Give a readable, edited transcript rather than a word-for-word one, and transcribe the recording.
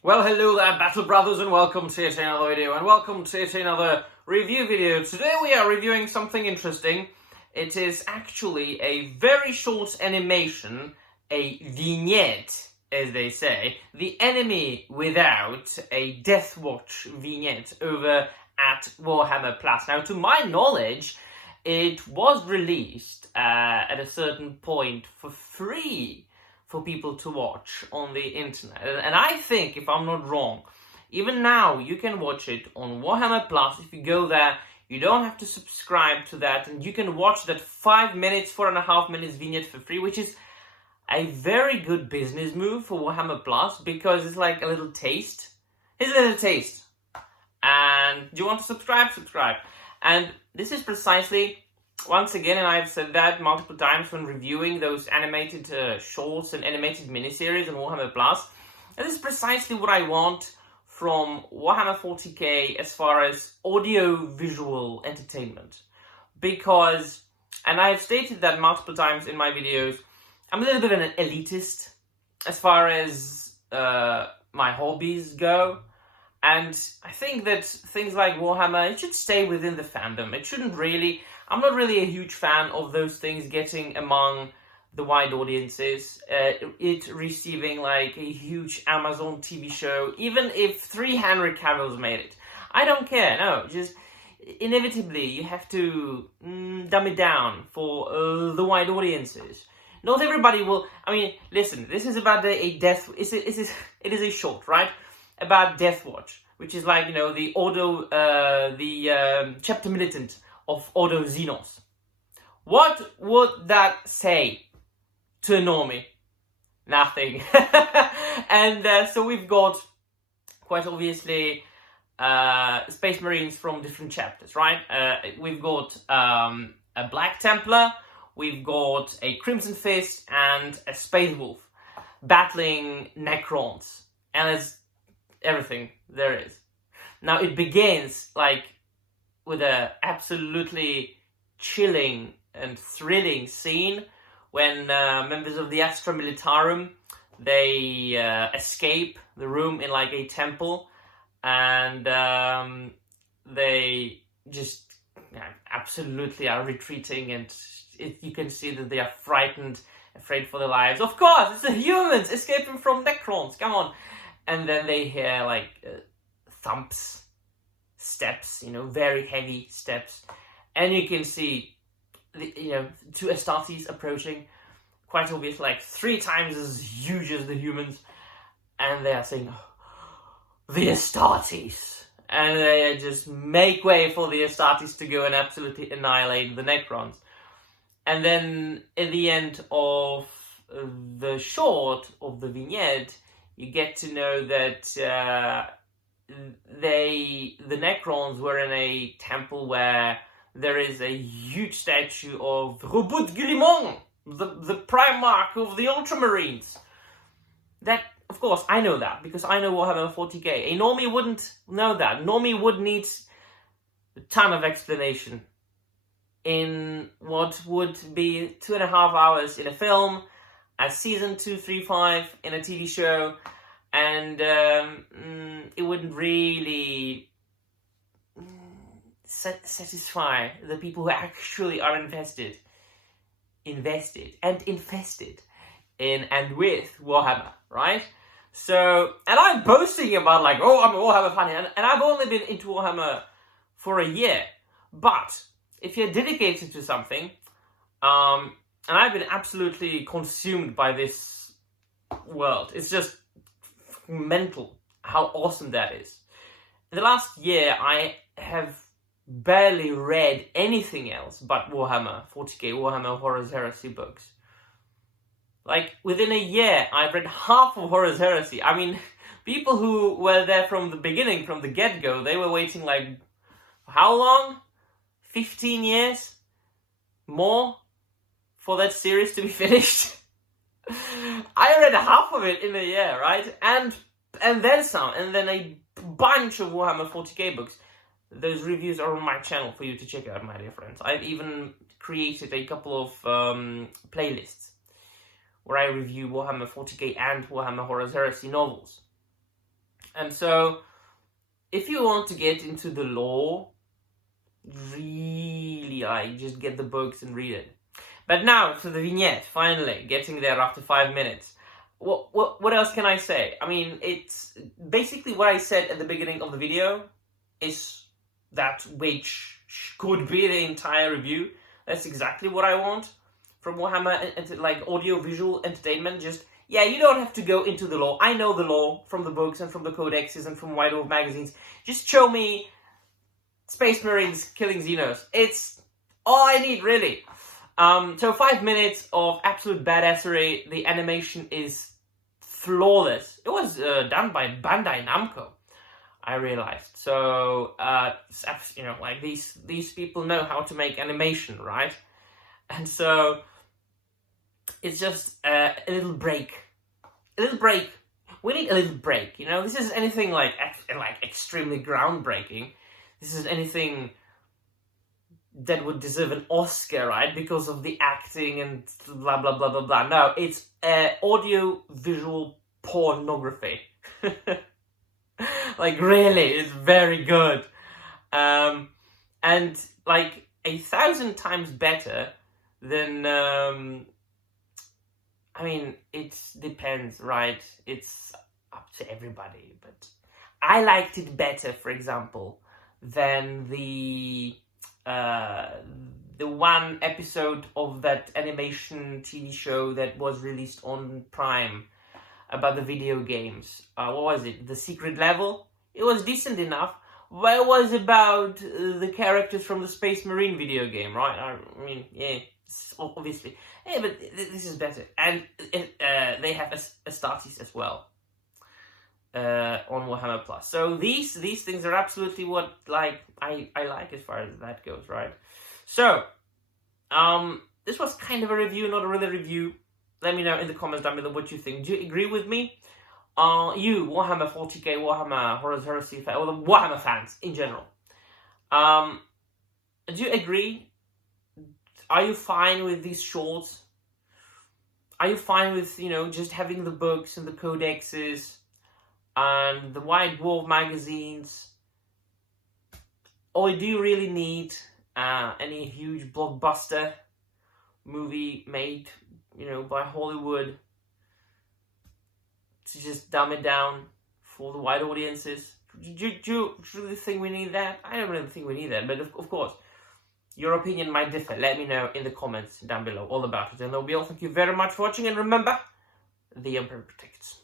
Well, hello there, Battle Brothers, and welcome to yet another video, and welcome to yet another review video. Today we are reviewing something interesting. It is actually a very short animation, a vignette, as they say, the enemy without a Deathwatch vignette over at Warhammer Plus. Now, to my knowledge, it was released at a certain point for free for people to watch on the internet. And I think, if I'm not wrong, even now you can watch it on Warhammer Plus. If you go there, you don't have to subscribe to that, and you can watch that 5 minutes, 4.5 minutes vignette for free, which is a very good business move for Warhammer Plus, because it's like a little taste. Here's a little taste. And do you want to subscribe? Subscribe. And this is precisely, once again, and I've said that multiple times when reviewing those animated shorts and animated miniseries on Warhammer Plus, and this is precisely what I want from Warhammer 40k as far as audio-visual entertainment. Because, and I've stated that multiple times in my videos, I'm a little bit of an elitist as far as my hobbies go. And I think that things like Warhammer, it should stay within the fandom. It shouldn't really... I'm not really a huge fan of those things getting among the wide audiences. It receiving like a huge Amazon TV show, even if 3 Henry Cavills made it. I don't care, no. Just inevitably you have to dumb it down for the wide audiences. Not everybody will... I mean, listen, this is about a death... It is a short, right? About Deathwatch, which is like, you know, the chapter militant of Ordo Xenos. What would that say to a normie? Nothing. And so we've got, quite obviously, Space Marines from different chapters, right? We've got a Black Templar, we've got a Crimson Fist, and a Space Wolf battling Necrons. And it's everything there is. Now it begins like with a absolutely chilling and thrilling scene when members of the Astra Militarum, they escape the room in like a temple, and they just absolutely are retreating, and you can see that they are frightened, afraid for their lives. Of course, it's the humans escaping from Necrons, come on. And then they hear like thumps, steps, you know, very heavy steps. And you can see, two Astartes approaching, quite obvious, like 3 times as huge as the humans. And they are saying, oh, the Astartes. And they just make way for the Astartes to go and absolutely annihilate the Necrons. And then at the end of the short, of the vignette, you get to know that the Necrons were in a temple where there is a huge statue of Robert Guillemot, the Primarch of the Ultramarines. That, of course, I know that, because I know Warhammer 40k. A normie wouldn't know that. Normie would need a ton of explanation in what would be 2.5 hours in a film, a season 2, 3, 5 in a TV show, and it wouldn't really satisfy the people who actually are invested and infested in and with Warhammer, right? So, and I'm boasting about like, oh, I'm a Warhammer fan, and I've only been into Warhammer for a year, but if you're dedicated to something, and I've been absolutely consumed by this world. It's just mental how awesome that is. In the last year, I have barely read anything else but Warhammer 40k, Warhammer Horus Heresy books. Like, within a year, I've read half of Horus Heresy. I mean, people who were there from the beginning, from the get-go, they were waiting like, how long? 15 years? More? For that series to be finished. I read half of it in a year, right? And then some, and then a bunch of Warhammer 40k books. Those reviews are on my channel for you to check out, my dear friends. I've even created a couple of playlists where I review Warhammer 40k and Warhammer Horus Heresy novels. And so, if you want to get into the lore, really, just get the books and read it. But now, to the vignette, finally, getting there after 5 minutes. What else can I say? I mean, it's basically what I said at the beginning of the video is that which could be the entire review. That's exactly what I want from Warhammer, like audio-visual entertainment. Just, yeah, you don't have to go into the lore. I know the lore from the books and from the codexes and from White Wolf magazines. Just show me Space Marines killing Xenos. It's all I need, really. So 5 minutes of absolute badassery. The animation is flawless. It was done by Bandai Namco, I realized. So, you know, like these people know how to make animation, right? And so it's just a little break. A little break. We need a little break, you know? This is anything like extremely groundbreaking. This is anything that would deserve an Oscar, right? Because of the acting and blah, blah, blah, blah, blah. No, it's audio-visual pornography. Like, really, it's very good. And, like, 1,000 times better than, I mean, it depends, right? It's up to everybody. But I liked it better, for example, than the one episode of that animation TV show that was released on Prime about the video games. What was it? The Secret Level? It was decent enough, but it was about the characters from the Space Marine video game, right? I mean, yeah, obviously. Yeah, but this is better. And they have Astartes as well. On Warhammer Plus. So these things are absolutely what I like as far as that goes, right? So this was kind of a review, not a really review. Let me know in the comments down below what you think. Do you agree with me? You Warhammer 40k, Warhammer Horus Heresy, or the Warhammer fans in general. Do you agree? Are you fine with these shorts? Are you fine with, you know, just having the books and the codexes and the White Wolf magazines? Or do you really need any huge blockbuster movie made, you know, by Hollywood to just dumb it down for the wide audiences? Do you really think we need that? I don't really think we need that, but of course, your opinion might differ. Let me know in the comments down below all about it. And that'll be all. Thank you very much for watching, and remember, the Emperor protects.